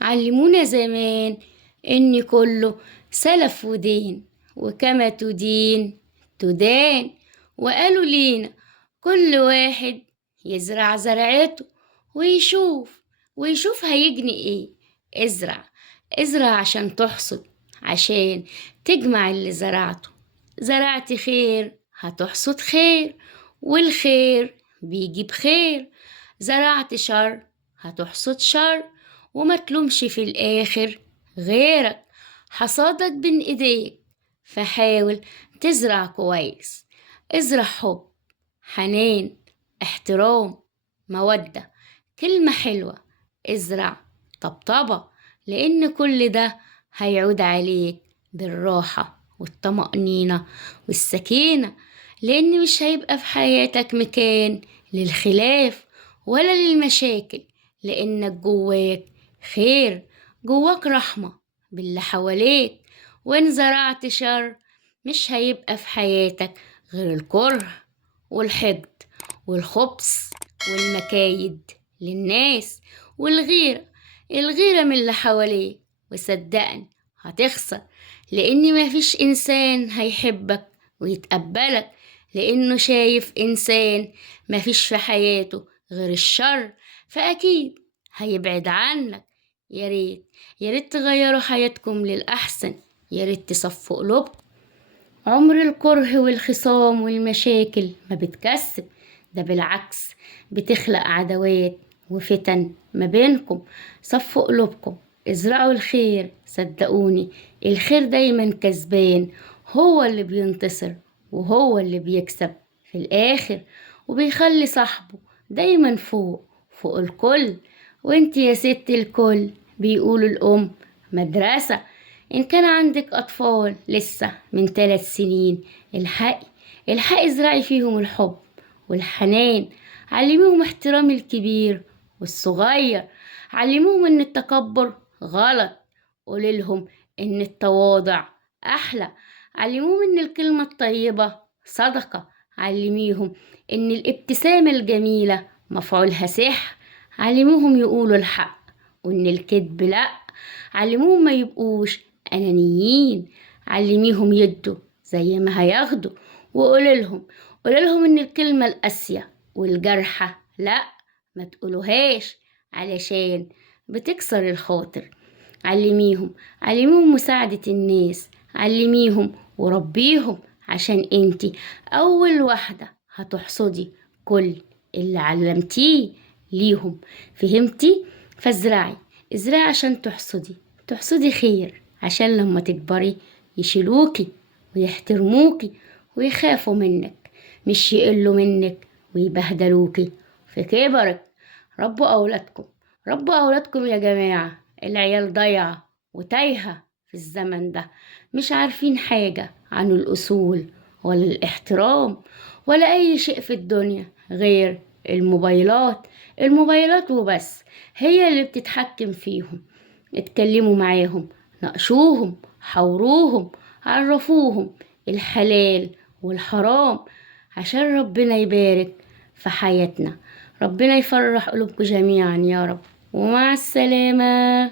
علمونا زمان إن كله سلف ودين، وكما تدين تدان. وقالوا لينا كل واحد يزرع زرعته ويشوف هيجني ايه. ازرع ازرع عشان تحصد، عشان تجمع اللي زرعته. زرعت خير هتحصد خير، والخير بيجيب خير. زرعت شر هتحصد شر، وما تلومش في الآخر غيرك. حصادك بين ايديك، فحاول تزرع كويس. ازرع حب، حنان، احترام، مودة، كلمة حلوة. ازرع طبطبة، لأن كل ده هيعود عليك بالراحة والطمأنينة والسكينة. لأن مش هيبقى في حياتك مكان للخلاف ولا للمشاكل، لأنك جواك خير، جواك رحمة باللي حواليك. وإن زرعت شر مش هيبقى في حياتك غير الكره والحقد والخبث والمكايد للناس والغيرة. الغيرة من اللي حواليك، وصدقني هتخسر، لأن مفيش إنسان هيحبك ويتقبلك، لأنه شايف إنسان مفيش في حياته غير الشر، فأكيد هيبعد عنك. يا ريت تغيروا حياتكم للأحسن، يا ريت تصفوا قلوبكم. عمر الكره والخصام والمشاكل ما بتكسب، ده بالعكس بتخلق عداوات وفتن ما بينكم. صفوا قلوبكم، ازرعوا الخير، صدقوني الخير دايما كسبان، هو اللي بينتصر وهو اللي بيكسب في الآخر، وبيخلي صاحبه دايما فوق الكل. وانت يا ست الكل، بيقولوا الأم مدرسة. إن كان عندك أطفال لسه من 3 سنين، الحقي ازرعي فيهم الحب والحنان. علميهم احترام الكبير والصغير، علميهم إن التكبر غلط، قولي لهم إن التواضع أحلى. علميهم إن الكلمة الطيبة صدقة، علميهم إن الابتسامة الجميلة مفعولها سحر. علميهم يقولوا الحق وإن الكذب لأ. علموهم ما يبقوش أنانيين، علميهم يدوا زي ما هياخدوا. وقولي لهم إن الكلمة القاسية والجرحة لأ، ما تقولوهاش، علشان بتكسر الخاطر. علميهم مساعدة الناس، علميهم وربيهم، عشان انتي أول واحدة هتحصدي كل اللي علمتيه ليهم. فهمتي؟ ازرعي عشان تحصدي خير، عشان لما تكبري يشيلوكي ويحترموكي ويخافوا منك، مش يقلوا منك ويبهدلوكي في كبرك. ربوا أولادكم، ربوا أولادكم يا جماعة. العيال ضايعة وتايهة في الزمن ده، مش عارفين حاجة عن الأصول ولا الاحترام ولا أي شيء في الدنيا غير الموبايلات وبس، هي اللي بتتحكم فيهم. اتكلموا معاهم، ناقشوهم، حوروهم، عرفوهم الحلال والحرام، عشان ربنا يبارك في حياتنا. ربنا يفرح قلوبكم جميعا يا رب، ومع السلامة.